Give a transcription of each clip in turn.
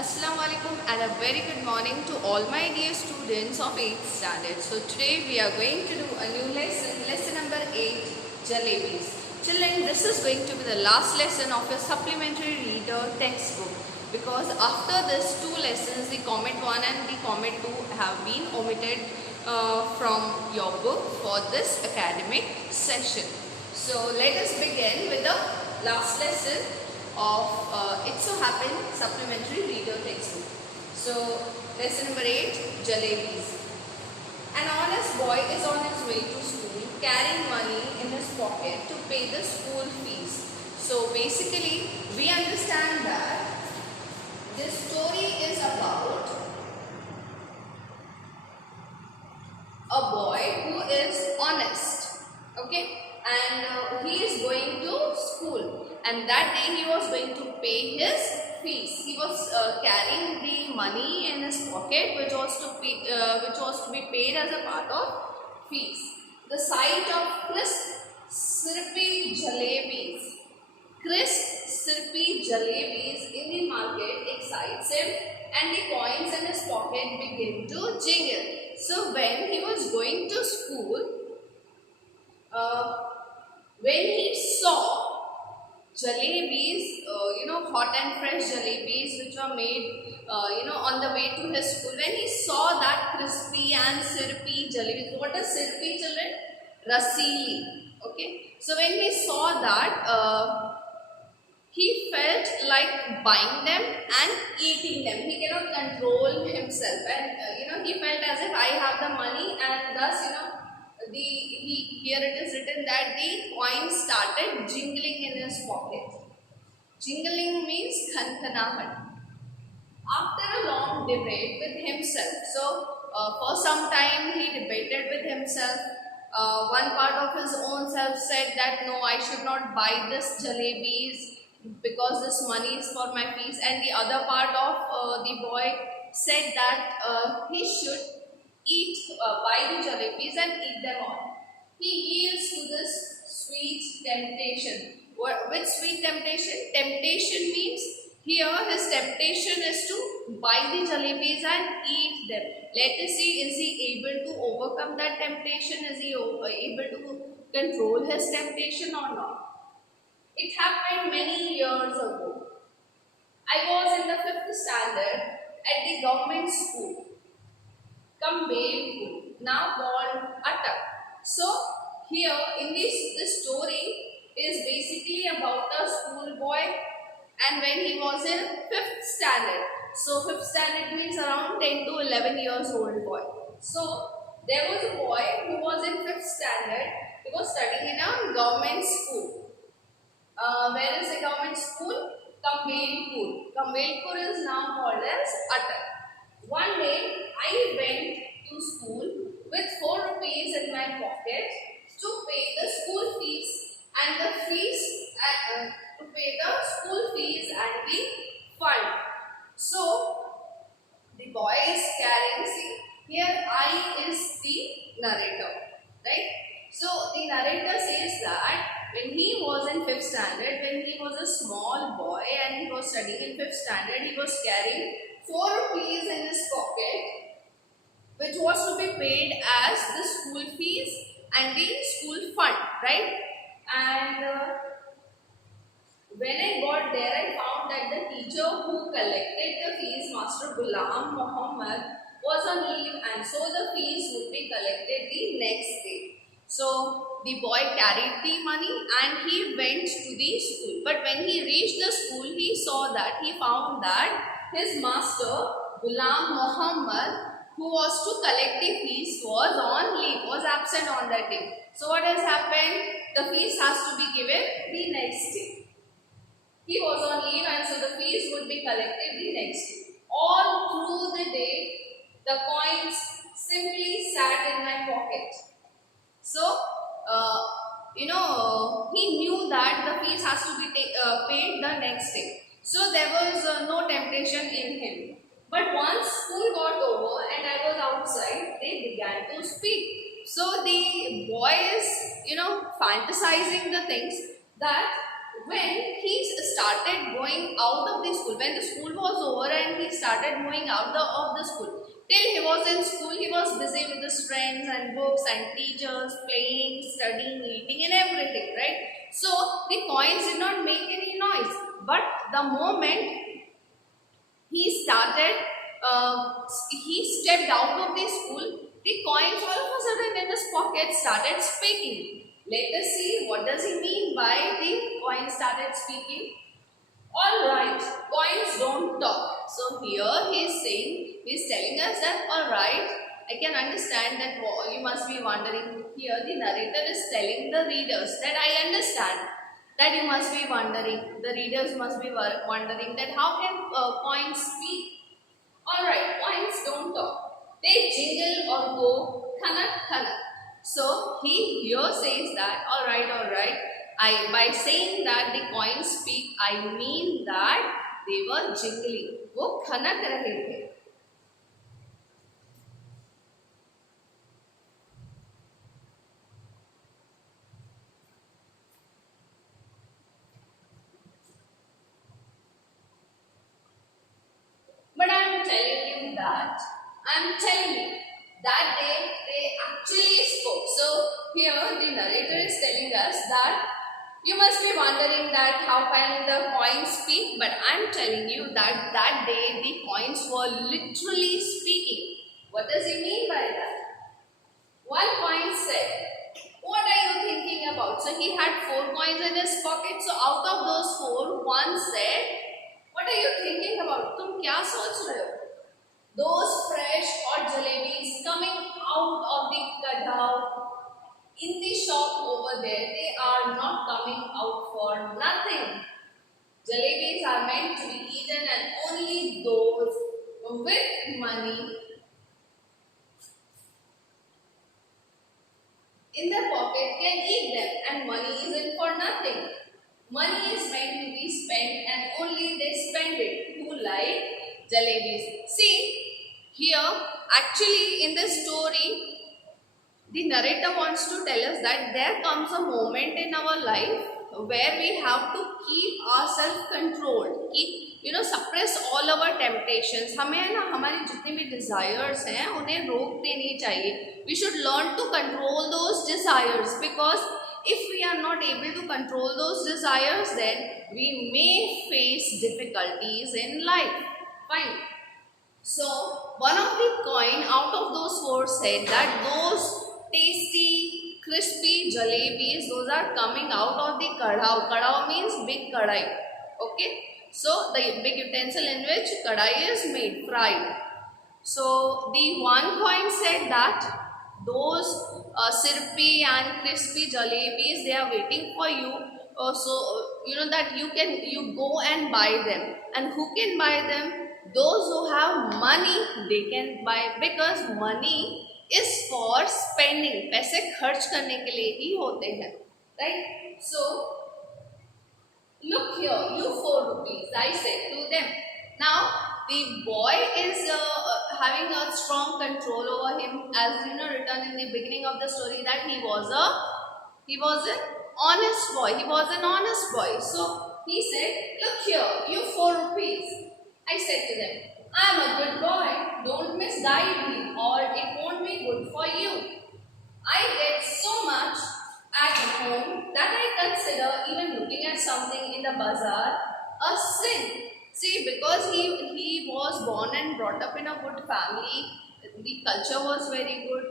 Assalamu alaikum and a very good morning to all my dear students of 8th standard. So today we are going to do a new lesson number 8, Jalebis. Children, this is going to be the last lesson of your supplementary reader textbook, because after this two lessons, the Comet 1 and the Comet 2 have been omitted from your book for this academic session. So let us begin with the last lesson of It So Happened supplementary reader textbook. So lesson number 8, Jalebis. An honest boy is on his way to school carrying money in his pocket to pay the school fees. So basically we understand that this story is about a boy who is honest, okay, and he is going to school, and that day he was going to pay his fees. He was carrying the money in his pocket which was to be paid as a part of fees. The sight of crisp syrupy jalebis in the market excites him, and the coins in his pocket begin to jingle. So when he was going to school, when he saw jalebis, hot and fresh jalebis which were made, on the way to his school, when he saw that crispy and syrupy jalebis. What is syrupy, children? Rasili. Okay. So when he saw that, he felt like buying them and eating them. He cannot control himself, and he felt as if I have the money, and thus here it is written that the coins started jingling in his pocket. Jingling means khankanahat. After a long debate with himself, so for some time he debated with himself. One part of his own self said that no, I should not buy this jalebis because this money is for my fees, and the other part of the boy said that he should buy the jalebis and eat them all. He yields to this sweet temptation. Which sweet temptation? Temptation means here his temptation is to buy the jalebis and eat them. Let us see, is he able to overcome that temptation? Is he able to control his temptation or not? It happened many years ago. I was in the 5th standard at the government school, Kambelpur, now called Attak. So here in this story is basically about a school boy, and when he was in 5th standard. So 5th standard means around 10 to 11 years old boy. So there was a boy who was in 5th standard. He was studying in a government school. Where is the government school? Kambelpur. Kambelpur is now called as Attak. One day I went to school with 4 rupees in my pocket to pay the school fees and the fund. So the boy is carrying, see here I is the narrator, right? So the narrator says that when he was in 5th standard, when he was a small boy and he was studying in 5th standard, he was carrying 4 rupees in his pocket, which was to be paid as the school fees and the school fund, right? And when I got there, I found that the teacher who collected the fees, Master Ghulam Muhammad, was on leave, and so the fees would be collected the next day. So the boy carried the money and he went to the school. But when he reached the school, he found that his master, Ghulam Muhammad, who was to collect the fees, was on leave, was absent on that day. So what has happened? The fees has to be given the next day. He was on leave, and so the fees would be collected the next day. All through the day, the coins simply sat in my pocket. So, he knew that the fees has to be paid the next day. So there was no temptation in him. But once school got over and I was outside, they began to speak. So the boy is, fantasizing the things that when he started going out of the school, when the school was over and he started going out of the school, till he was in school, he was busy with his friends and books and teachers, playing, studying, eating and everything, right? So the coins did not make any noise. But the moment he started, he stepped out of the school, the coins all of a sudden in his pocket started speaking. Let us see what does he mean by the coins started speaking. Alright, coins don't talk. So here he is saying, he is telling us that alright, I can understand that you must be wondering. Here the narrator is telling the readers that I understand that you must be wondering, the readers must be wondering that how can coins speak? Alright, coins don't talk. They jingle or go khanak khanak. So he here says that alright, by saying that the coins speak, I mean that they were jingling. वो खनक रहे थे. But I'm telling you that they actually spoke. So here the narrator is telling us that you must be wondering that how can the coins speak, but I'm telling you that that day the coins were literally speaking. What does he mean by that? One coin said, what are you thinking about? So he had 4 coins in his pocket. So out of those 4, one said, what are you thinking about? तुम क्या सोच रहे हो? Those fresh hot jalebis coming out of the kadao in the shop over there, they are not coming out for nothing. Jalebis are meant to be eaten and only those with money in their pocket can eat them, and money isn't for nothing. Money is meant to be spent and only they spend it. Who like jalebis? See, here actually in this story, the narrator wants to tell us that there comes a moment in our life where we have to keep ourselves controlled, suppress all our temptations. हमें है ना हमारी जितनी भी desires हैं उन्हें रोक देनी चाहिए. We should learn to control those desires, because if we are not able to control those desires, then we may face difficulties in life. Fine. So one of the coin out of those 4 said that those tasty, crispy jalebis, those are coming out of the kadao. Kadao means big kadai. Okay. So the big utensil in which kadai is made, fried. So the one coin said that those syrupy and crispy jalebis, they are waiting for you. So that you go and buy them. And who can buy them? Those who have money, they can buy, because money is for spending. पैसे खर्च करने के लिए ही होते हैं, right? So look here, you 4 rupees, I said to them. Now the boy is having a strong control over him, as written in the beginning of the story that he was an honest boy. He was an honest boy. So he said, look here, you 4 rupees. I said to them, I am a good boy. Don't misguide me, or it won't be good for you. I get so much at home that I consider even looking at something in the bazaar a sin. See, because he was born and brought up in a good family, the culture was very good,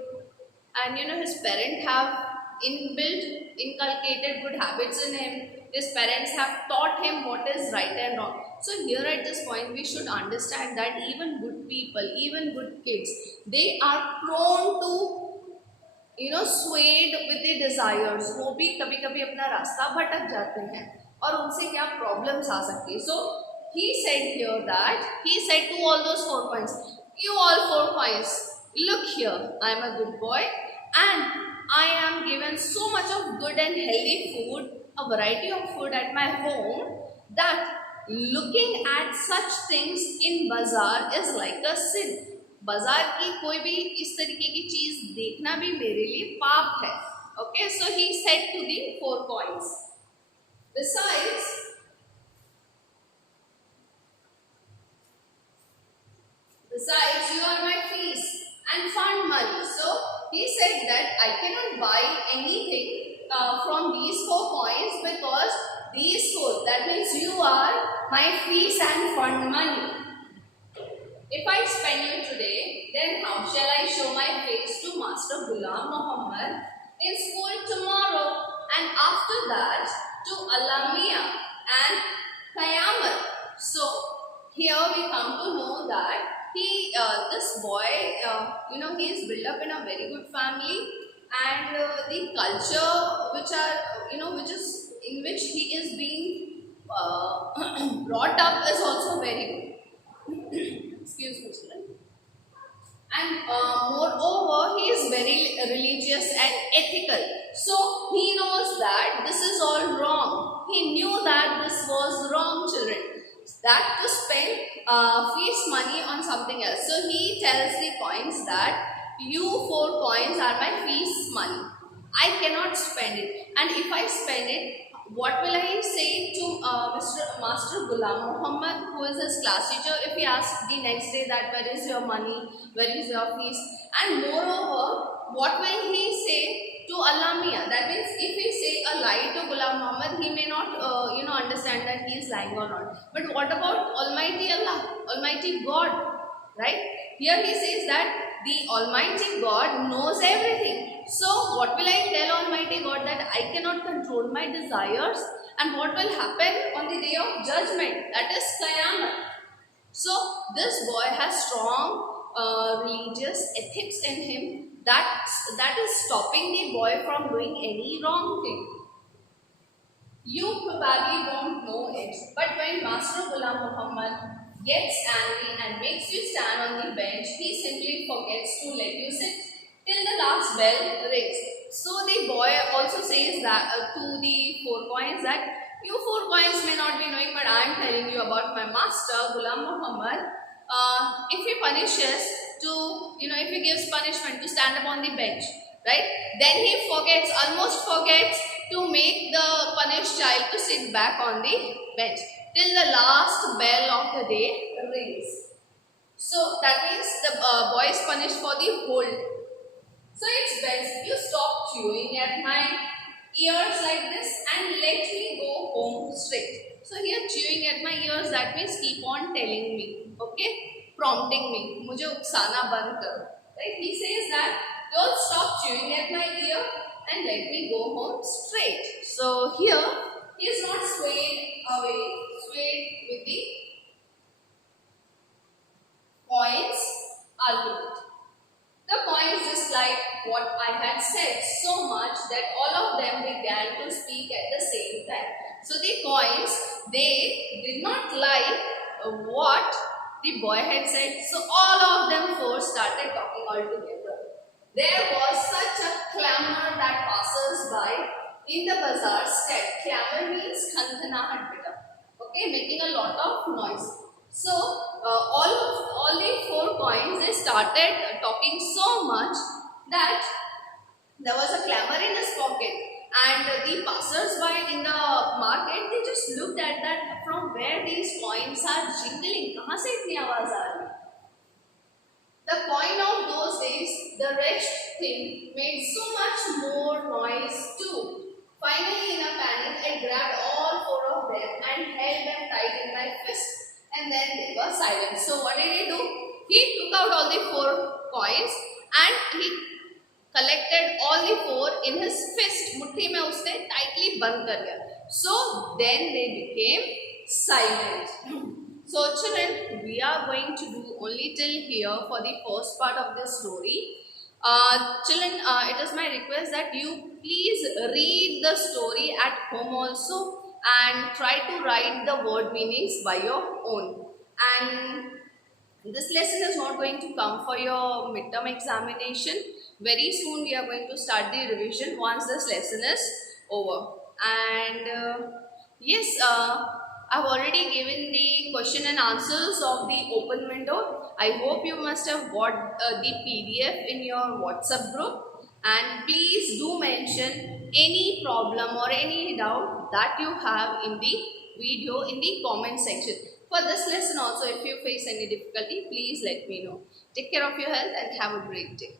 and his parents have inculcated good habits in him. His parents have taught him what is right and wrong. So here at this point, we should understand that even good people, even good kids, they are prone to swayed with the desires. वो भी कभी-कभी अपना रास्ता भटक जाते हैं और उनसे क्या problems आ सकती है. So he said here that he said to all those 4 coins, you all 4 coins, look here, I am a good boy and I am given so much of good and healthy food, a variety of food at my home, that looking at such things in bazaar is like a sin. बाजार की कोई भी इस तरीके की चीज देखना भी मेरे लिए पाप है. Okay, so he said to the 4 coins. Besides, you are my fees and fund money. So he said that I cannot buy anything from these 4 coins because these 4, that means you are my fees and fund money. If I spend you today, then how shall I show my face to Master Ghulam Muhammad in school tomorrow, and after that to Alamiya and Qayamat? So here we come to know that this boy, he is built up in a very good family, and the culture which is in which he is being brought up is also very good. Excuse me, children. And moreover, he is very religious and ethical. So he knows that this is all wrong. He knew that this was wrong, children. That to spend feast money on something else. So he tells the coins that you 4 coins are my feast money. I cannot spend it. And if I spend it, what will I say to Master Ghulam Muhammad, who is his class teacher, if he asks the next day that where is your money, where is your fees? And moreover, what will he say to Alamiya? That means if he say a lie to Ghulam Muhammad, he may not understand that he is lying or not. But what about Almighty Allah, Almighty God, right? Here he says that the Almighty God knows everything. So what will I tell Almighty God? That I cannot control my desires, and what will happen on the day of judgment, that is Qayamat. So this boy has strong religious ethics in him that is stopping the boy from doing any wrong thing. You probably don't know it, but when Master Ghulam Muhammad gets angry and makes you stand on the bench, he simply forgets to let you sit till the last bell rings. So the boy also says that to the 4 coins that you 4 coins may not be knowing, but I am telling you about my master Ghulam Muhammad. If he punishes if he gives punishment to stand up on the bench, right? Then he almost forgets to make the punished child to sit back on the bench till the last bell of the day rings. So that means the boy is punished for the whole. So it's best you stop chewing at my ears like this and let me go home straight. So here chewing at my ears, that means keep on telling me, okay, prompting me, मुझे उकसाना बंद करो, right? He says that don't stop chewing at my ear and let me go home straight. So here he is not swayed with the coins argument. The coins disliked what I had said so much that all of them began to speak at the same time. So the coins, they did not like what the boy had said. So all of them 4 started talking all together. There was such a clamor that passers by in the bazaar said. Clamor means khankhanahat beta. Okay, making a lot of noise. So all the 4 coins, they started talking so much that there was a clamor in his pocket, and the passers-by in the market, they just looked at that from where these coins are jingling. कहाँ से इतनी आवाज आ रही? The coin of those days, the wretched thing, made so much more noise too. Finally, in a panic, I grabbed all 4 of them and held them tight in my fist. And then they were silent. So what did he do? He took out all the 4 coins and he collected all the 4 in his fist. मुट्ठी में उसने tightly बंद कर दिया. So then they became silent. So children, we are going to do only till here for the first part of this story. Children, it is my request that you please read the story at home also, and try to write the word meanings by your own. And this lesson is not going to come for your midterm examination. Very soon we are going to start the revision once this lesson is over. And yes, I've already given the question and answers of the open window. I hope you must have got the PDF in your WhatsApp group. And please do mention any problem or any doubt doubt that you have in the video in the comment section. For this lesson also, if you face any difficulty, please let me know. Take care of your health and have a great day.